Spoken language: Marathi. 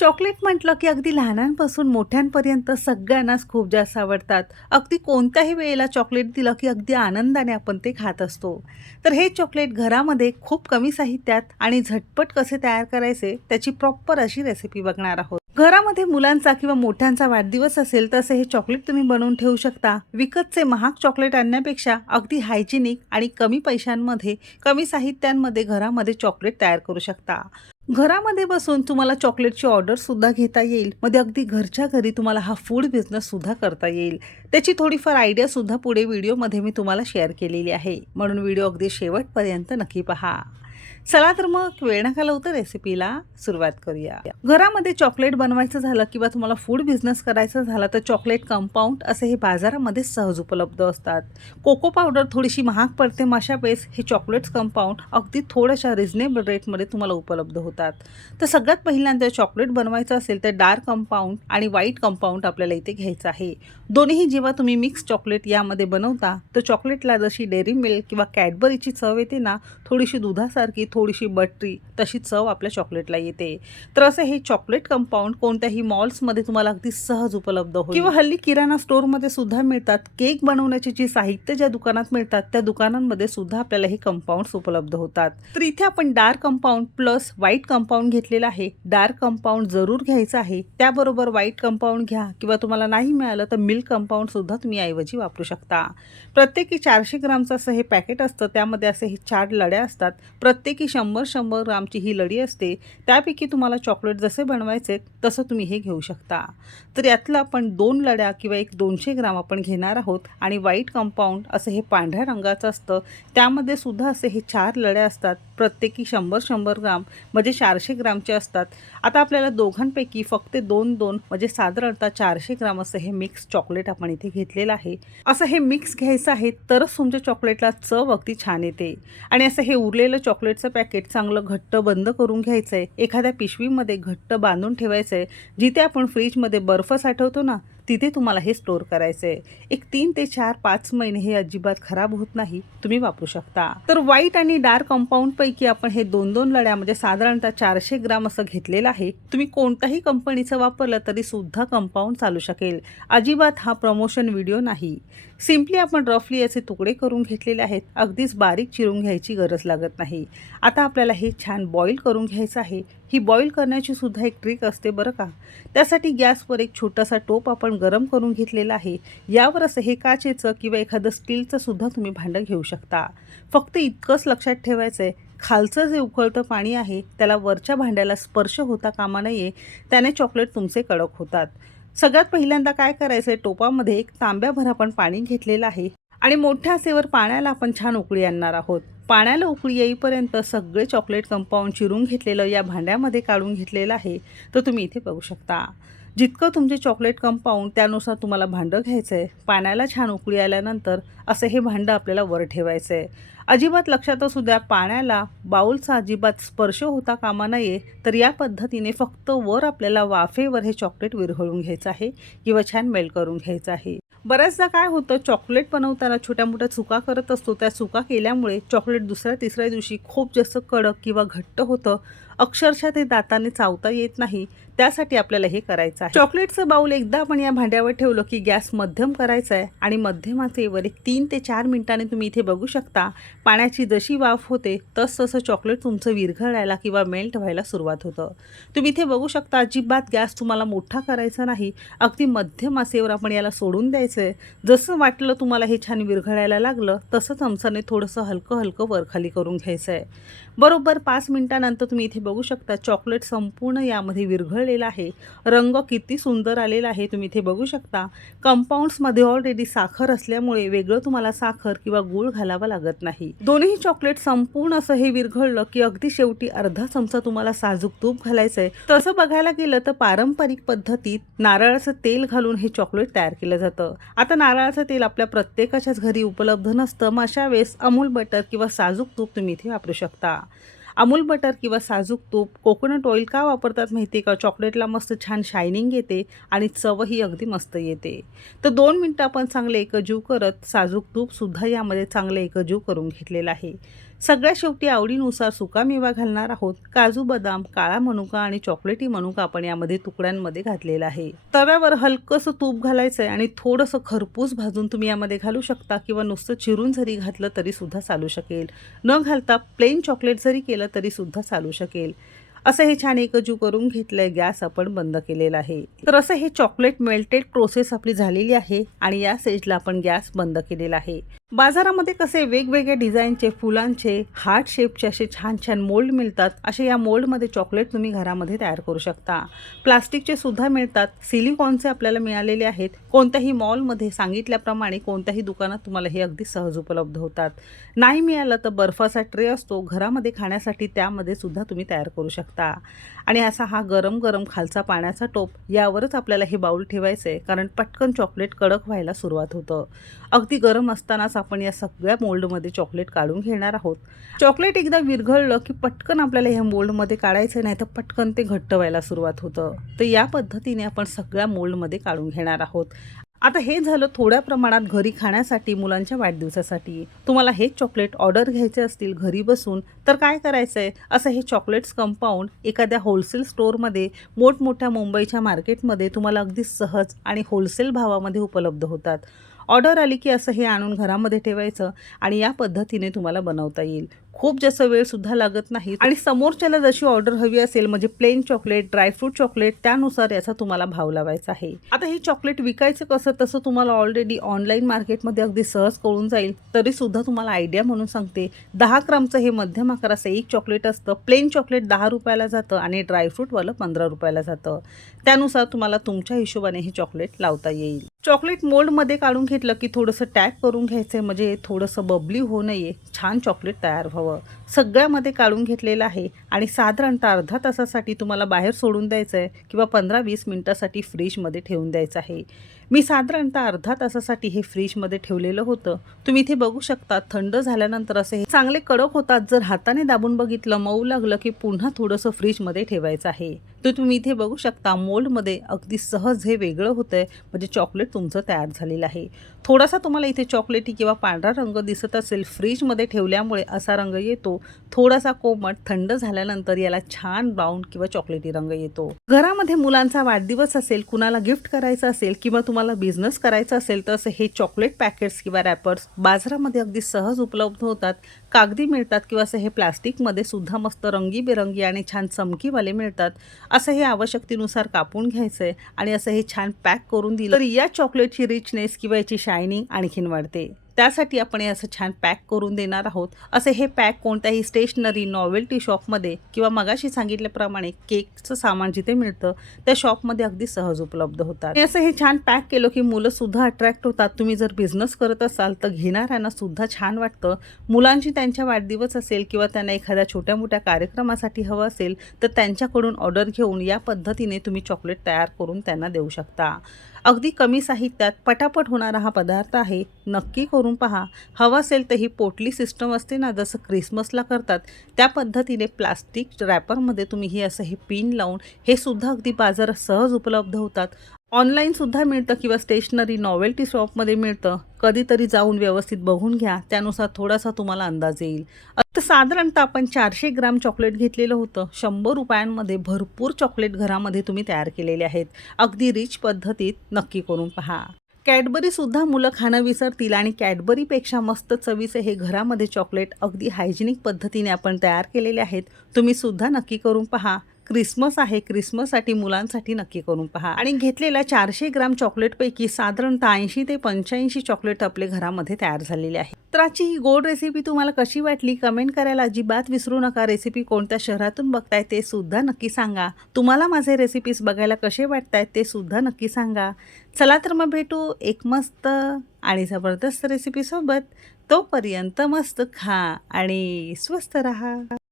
चॉकलेट म्हटलं की अगदी लहानांपासून मोठ्यांपर्यंत सगळ्यांनाच खूप जास्त आवडतात. अगदी कोणत्याही वेळेला चॉकलेट दिलं की अगदी आनंदाने आपण ते खात असतो. तर हे चॉकलेट घरामध्ये खूप कमी साहित्यात आणि झटपट कसे तयार करायचे त्याची प्रॉपर अशी रेसिपी बघणार आहोत. घरामध्ये मुलांचा किंवा मोठ्यांचा वाढदिवस असेल तसे हे चॉकलेट तुम्ही बनवून ठेवू शकता. विकतचे महाग चॉकलेट आणण्यापेक्षा अगदी हायजिनिक आणि कमी पैशांमध्ये कमी साहित्यांमध्ये घरामध्ये चॉकलेट तयार करू शकता. घरामध्ये बसून तुम्हाला चॉकलेटची ऑर्डरसुद्धा घेता येईल. मध्ये अगदी घरच्या घरी तुम्हाला हा फूड बिझनेससुद्धा करता येईल. त्याची थोडीफार आयडियासुद्धा पुढे व्हिडिओमध्ये मी तुम्हाला शेअर केलेली आहे. म्हणून व्हिडिओ अगदी शेवटपर्यंत नक्की पहा. चला तर मग वेळ नका लावतं रेसिपीला सुरुवात करूया. घरामध्ये चॉकलेट बनवायचं झालं किंवा तुम्हाला फूड बिझनेस करायचं झालं तर चॉकलेट कंपाऊंड असे हे बाजारामध्ये सहज उपलब्ध असतात. कोको पावडर थोडीशी महाग पडते माशा बेस हे चॉकलेट्स कंपाऊंड अगदी थोड्याशा रिझनेबल रेटमध्ये तुम्हाला उपलब्ध होतात. तर सगळ्यात पहिल्यांदा चॉकलेट बनवायचं असेल तर डार्क कंपाऊंड आणि व्हाईट कंपाऊंड आपल्याला इथे घ्यायचं आहे. दोन्हीही जेव्हा तुम्ही मिक्स चॉकलेट यामध्ये बनवता तर चॉकलेटला जशी डेअरी मिल्क किंवा कॅडबरीची चव येते ना थोडीशी दुधासारखी थोडीशी बटरी तशी चव आपल्या चॉकलेटला येते. तर असं हे चॉकलेट कंपाऊंड कोणत्याही मॉल्समध्ये तुम्हाला अगदी सहज उपलब्ध होईल. किंवा हल्ली किराणा स्टोअरमध्ये सुद्धा मिळतात. केक बनवण्याचे जे साहित्य ज्या दुकानात मिळतात त्या दुकानांमध्ये सुद्धा आपल्याला हे कंपाऊंड्स उपलब्ध होतात. तर इथे आपण dark compound plus white compound घेतलेलं आहे. डार्क कंपाऊंड जरूर घ्यायचं आहे. त्याबरोबर व्हाईट कंपाऊंड घ्या किंवा तुम्हाला नाही मिळालं तर मिल्क कंपाऊंड सुद्धा तुम्ही ऐवजी वापरू शकता. प्रत्येकी चारशे ग्रामचं असं हे पॅकेट असतं. त्यामध्ये असे हे चार लड्या असतात. प्रत्येक शंभर शंभर ग्रामची ही लडी असते त्यापैकी तुम्हाला चॉकलेट जसे बनवायचे तसं तुम्ही हे घेऊ शकता. तर यातलं आपण दोन लड्या किंवा एक दोनशे ग्राम आपण घेणार आहोत आणि व्हाईट कंपाऊंड असं हे पांढऱ्या रंगाचं असतं. त्यामध्ये सुद्धा असे हे चार लड्या असतात. प्रत्येकी शंभर शंभर ग्राम म्हणजे चारशे ग्रामचे असतात. आता आपल्याला दोघांपैकी फक्त दोन दोन म्हणजे साधारणतः चारशे ग्राम असं हे मिक्स चॉकलेट आपण इथे घेतलेलं आहे. असं हे मिक्स घ्यायचं आहे तरच तुमच्या चॉकलेटला चव अगदी छान येते. आणि असं हे उरलेलं चॉकलेटचं पॅकेट चांगलं घट्ट बंद करून घ्यायचं आहे एखाद्या पिशवीमध्ये घट्ट बांधून ठेवायचं आहे जिथे आपण फ्रीजमध्ये बर्फ साठवतो ना तिथे तुम्हाला हे स्टोअर करायचं आहे एक तीन ते चार पाच महिने हे अजिबात खराब होत नाही तुम्ही वापरू शकता. तर व्हाईट आणि डार्क कंपाऊंड पैकी आपण हे दोन दोन लड्या म्हणजे साधारणतः चारशे ग्राम असं घेतलेलं आहे. तुम्ही कोणत्याही कंपनीचं वापरलं तरी सुद्धा कंपाऊंड चालू शकेल. अजिबात हा प्रमोशन व्हिडिओ नाही. सिम्पली आपण रफली याचे तुकडे करून घेतलेले आहेत. अगदीच बारीक चिरून घ्यायची गरज लागत नाही. आता आपल्याला हे छान बॉईल करून घ्यायचं आहे. ही बॉईल करण्याची सुद्धा एक ट्रिक असते बरं का? त्यासाठी गॅसवर एक छोटासा टोप आपण गरम करून घेतलेला आहे. यावर असं हे काचेचं किंवा एखादं स्टीलचं सुद्धा तुम्ही भांडं घेऊ शकता. फक्त इतकंच लक्षात ठेवायचं आहे खालचं जे उकळतं पाणी आहे त्याला वरच्या भांड्याला स्पर्श होता कामा नये. त्याने चॉकलेट तुमचे कडक होतात. सगळ्यात पहिल्यांदा काय करायचं आहे टोपामध्ये एक तांब्याभर आपण पाणी घेतलेलं आहे. आणि मोठ्या आसेवर पाण्याला आपण छान उकळी आणणार आहोत. पाण्याला उकळी येईपर्यंत सगळे चॉकलेट कंपाऊंड चिरून घेतलेलं या भांड्यामध्ये काढून घेतलेलं आहे तर तुम्ही इथे बघू शकता. जितकं तुमचे चॉकलेट कंपाऊंड त्यानुसार तुम्हाला भांडं घ्यायचं आहे पाण्याला छान उकळी आल्यानंतर असं हे भांडं आपल्याला वर ठेवायचं आहे अजिबात लक्षात असू द्या पाण्याला बाऊलचा अजिबात स्पर्श होता कामा नये तर या पद्धतीने फक्त वर आपल्याला वाफेवर हे चॉकलेट विरघळून घ्यायचं आहे किंवा छान मेल्ट करून घ्यायचं आहे. बऱ्याचदा काय होतं चॉकलेट बनवताना छोट्या मोठ्या चुका करत असतो. त्या चुका केल्यामुळे चॉकलेट दुसऱ्या तिसऱ्या दिवशी खूप जास्त कडक किंवा घट्ट होतं. अक्षरशः ते दाताने चावता येत नाही. त्यासाठी आपल्याला हे करायचं आहे. चॉकलेटचं बाऊल एकदा आपण या भांड्यावर ठेवलं की गॅस मध्यम करायचा आहे आणि मध्यमाचे वर एक तीन ते चार मिनिटांनी तुम्ही इथे बघू शकता. पाण्याची जशी वाफ होते तस तसं चॉकलेट तुमचं विरघळायला किंवा मेल्ट व्हायला सुरुवात होतं. तुम्ही इथे बघू शकता अजिबात गॅस तुम्हाला मोठा करायचा नाही. अगदी मध्यम आचेवर आपण याला सोडून द्यायचं आहे जसं वाटलं तुम्हाला हे छान विरघळायला लागलं तसं चमचाने थोडंसं हलकं हलकं वरखाली करून घ्यायचं आहे बरोबर पाच मिनिटानंतर तुम्ही इथे बघू शकता चॉकलेट संपूर्ण यामध्ये विरघळलेला आहे. रंग किती सुंदर आलेला आहे तुम्ही इथे बघू शकता. कंपाऊंड्समध्ये ऑलरेडी साखर असल्यामुळे वेगळं तुम्हाला साखर किंवा गूळ घालावा लागत नाही. दोन्ही चॉकलेट संपूर्ण असं हे विरघळलं की अगदी शेवटी अर्धा चमचा तुम्हाला साजूक तूप घालायचंय. तसं बघायला गेलं तर पारंपरिक पद्धतीत नारळाचं तेल घालून हे चॉकलेट तयार केलं जातं. आता नारळाचं तेल आपल्या प्रत्येकाच्याच घरी उपलब्ध नसतं मग अशा वेळेस अमूल बटर किंवा साजूक तूप तुम्ही इथे वापरू शकता. अमूल बटर किंवा साजूक तूप कोकोनट ऑइल का वापरतात माहिती आहे का? चॉकलेटला मस्त छान शायनिंग येते आणि चवही अगदी मस्त येते. तर दोन मिनटं आपण चांगले एकजीव करत साजूक तूपसुद्धा यामध्ये चांगले एकजीव करून घेतलेलं आहे. सगळ्या शेवटी आवडीनुसार सुकामेवा घालणार आहोत. काजू बदाम काळा मनुका आणि चॉकलेटी मनुका आपण यामध्ये तुकड्यांमध्ये घातलेला आहे. तव्यावर हलकंसं तूप घालायचं आहे आणि थोडंसं खरपूस भाजून तुम्ही यामध्ये घालू शकता किंवा नुसतं चिरून जरी घातलं तरी सुद्धा चालू शकेल. न घालता प्लेन चॉकलेट जरी केलं तरी सुद्धा चालू शकेल. असं हे छान एकजू करून घेतलंय गॅस आपण बंद केलेला आहे. तर असं हे चॉकलेट मेल्टेड प्रोसेस आपली झालेली आहे आणि या स्टेजला आपण गॅस बंद केलेला आहे. बाजारामध्ये कसे वेगवेगळ्या डिझाईनचे फुलांचे हार्ट शेपचे असे छान छान मोल्ड मिळतात असे या मोल्डमध्ये चॉकलेट तुम्ही घरामध्ये तयार करू शकता. प्लास्टिकचे सुद्धा मिळतात सिलिकॉनचे आपल्याला मिळालेले आहेत. कोणत्याही मॉलमध्ये सांगितल्याप्रमाणे कोणत्याही दुकानात तुम्हाला हे अगदी सहज उपलब्ध होतात. नाही मिळालं तर बर्फाचा ट्रे असतो घरामध्ये खाण्यासाठी त्यामध्ये सुद्धा तुम्ही तयार करू शकता. आणि असा हा गरम गरम खालचा पाण्याचा टोप यावरच आपल्याला हे बाऊल ठेवायचं आहे कारण पटकन चॉकलेट कडक व्हायला सुरुवात होतं. अगदी गरम असतानाच आपण या सगळ्या मोल्डमध्ये चॉकलेट काढून घेणार आहोत. चॉकलेट एकदा विरघळलं की पटकन आपल्याला ह्या मोल्डमध्ये काढायचं नाही तर पटकन ते घट्ट व्हायला सुरुवात होतं. तर या पद्धतीने आपण सगळ्या मोल्डमध्ये काढून घेणार आहोत. आता हे झालं थोड्या प्रमाणात घरी खाण्यासाठी मुलांच्या वाढदिवसासाठी. तुम्हाला हे चॉकलेट ऑर्डर घ्यायचे असतील घरी बसून तर काय करायचं आहे असं हे चॉकलेट्स कंपाऊंड एखाद्या होलसेल स्टोअरमध्ये मोठमोठ्या मुंबईच्या मार्केटमध्ये तुम्हाला अगदी सहज आणि होलसेल भावामध्ये उपलब्ध होतात. ऑर्डर आली की असं हे आणून घरामध्ये ठेवायचं आणि या पद्धतीने तुम्हाला बनवता येईल. खूप जास्त वेळसुद्धा लागत नाही. आणि समोरच्याला जशी ऑर्डर हवी असेल म्हणजे प्लेन चॉकलेट ड्रायफ्रूट चॉकलेट त्यानुसार याचा तुम्हाला भाव लावायचा आहे. आता हे चॉकलेट विकायचं कसं? तसं तुम्हाला ऑलरेडी ऑनलाईन मार्केटमध्ये अगदी सहज कळून जाईल. तरी सुद्धा तुम्हाला आयडिया म्हणून सांगते. दहा ग्रामचं हे मध्यम आकाराचं एक चॉकलेट असतं. प्लेन चॉकलेट दहा रुपयाला जातं आणि ड्रायफ्रूटवालं पंधरा रुपयाला जातं. त्यानुसार तुम्हाला तुमच्या हिशोबाने हे चॉकलेट लावता येईल. चॉकलेट मोल्डमध्ये काढून घेतलं की थोडंसं टॅग करून घ्यायचं आहे म्हणजे थोडंसं बबली होऊ नये. छान चॉकलेट तयार व्हावं. হওয়া सगळ्यामध्ये काढून घेतलेलं आहे. आणि साधारणतः अर्धा तासासाठी तुम्हाला बाहेर सोडून द्यायचं आहे किंवा पंधरा वीस मिनटासाठी फ्रीजमध्ये ठेवून द्यायचं आहे. मी साधारणतः अर्धा तासासाठी हे फ्रीजमध्ये ठेवलेलं होतं. तुम्ही इथे बघू शकता थंड झाल्यानंतर असे हे चांगले कडक होतात. जर हाताने दाबून बघितलं मऊ लागलं की पुन्हा थोडंसं फ्रीजमध्ये ठेवायचं आहे. तर तुम्ही इथे बघू शकता मोल्डमध्ये अगदी सहज हे वेगळं होतं आहे म्हणजे चॉकलेट तुमचं तयार झालेलं आहे. थोडासा तुम्हाला इथे चॉकलेटी किंवा पांढरा रंग दिसत असेल फ्रीजमध्ये ठेवल्यामुळे असा रंग येतो. थोडासा कोमट थंड झाल्यानंतर याला छान ब्राऊन किंवा चॉकलेटी रंग येतो. घरामध्ये मुलांचा वाढदिवस असेल कुणाला गिफ्ट करायचं असेल किंवा तुम्हाला बिझनेस करायचा असेल तर हे चॉकलेट पॅकेट्स किंवा रॅपर्स बाजारामध्ये अगदी सहज उपलब्ध होतात. कागदी मिळतात किंवा असं हे प्लास्टिकमध्ये सुद्धा मस्त रंगीबेरंगी आणि छान चमकीवाले मिळतात. असं हे आवश्यकतेनुसार कापून घ्यायचं आहे आणि असं हे छान पॅक करून दिलं तर या चॉकलेटची रिचनेस किंवा याची शायनिंग आणखीन वाढते. त्यासाठी आपण हे असं छान पॅक करून देणार आहोत. असे हे पॅक कोणत्याही स्टेशनरी नॉवेल्टी शॉपमध्ये किंवा मगाशी सांगितल्याप्रमाणे केकचं सामान जिथे मिळतं त्या शॉपमध्ये अगदी सहज उपलब्ध होतात. असं हे छान पॅक केलं की मुलं सुद्धा अट्रॅक्ट होतात. तुम्ही जर बिझनेस करत असाल तर घेणाऱ्यांना सुद्धा छान वाटतं. मुलांची त्यांच्या वाढदिवस असेल किंवा त्यांना एखाद्या छोट्या मोठ्या कार्यक्रमासाठी हवं असेल तर त्यांच्याकडून ऑर्डर घेऊन या पद्धतीने तुम्ही चॉकलेट तयार करून त्यांना देऊ शकता. अगदी कमी साहित्यात पटापट होणारा हा पदार्थ आहे. नक्की करून पहा. हवा असेल तर ही पोटली सिस्टम असते ना जसं क्रिसमसला करतात त्या पद्धतीने प्लास्टिक रॅपरमध्ये तुम्ही हे असं हे पिन लावून हे सुद्धा अगदी बाजारात सहज उपलब्ध होतात. ऑनलाईन सुद्धा मिळतं किंवा स्टेशनरी नॉवेल्टी शॉपमध्ये मिळतं. कधीतरी जाऊन व्यवस्थित बघून घ्या त्यानुसार थोडासा तुम्हाला अंदाज येईल. तर साधारणतः आपण चारशे ग्राम चॉकलेट घेतलेलं होतं. शंभर रुपयांमध्ये भरपूर चॉकलेट घरामध्ये तुम्ही तयार केलेले आहेत. अगदी रिच पद्धतीत नक्की करून पहा. कॅडबरीसुद्धा मुलं खाणं विसरतील आणि कॅडबरीपेक्षा मस्त चवीचे हे घरामध्ये चॉकलेट अगदी हायजेनिक पद्धतीने आपण तयार केलेले आहेत तुम्ही सुद्धा नक्की करून पहा. क्रिसमस आहे क्रिसमससाठी मुलांसाठी नक्की करून पहा. आणि घेतलेल्या चारशे ग्राम चॉकलेटपैकी साधारणतः ऐंशी ते पंच्याऐंशी चॉकलेट आपले घरामध्ये तयार झालेले आहे तर आजची ही गोड रेसिपी तुम्हाला कशी वाटली? कमेंट करायला अजिबात विसरू नका. रेसिपी कोणत्या शहरातून बघताय ते सुद्धा नक्की सांगा. तुम्हाला माझे रेसिपीज बघायला कसे वाटतायत ते सुद्धा नक्की सांगा. चला तर मग भेटू एक मस्त आणि जबरदस्त रेसिपीसोबत तोपर्यंत मस्त खा आणि स्वस्त रहा.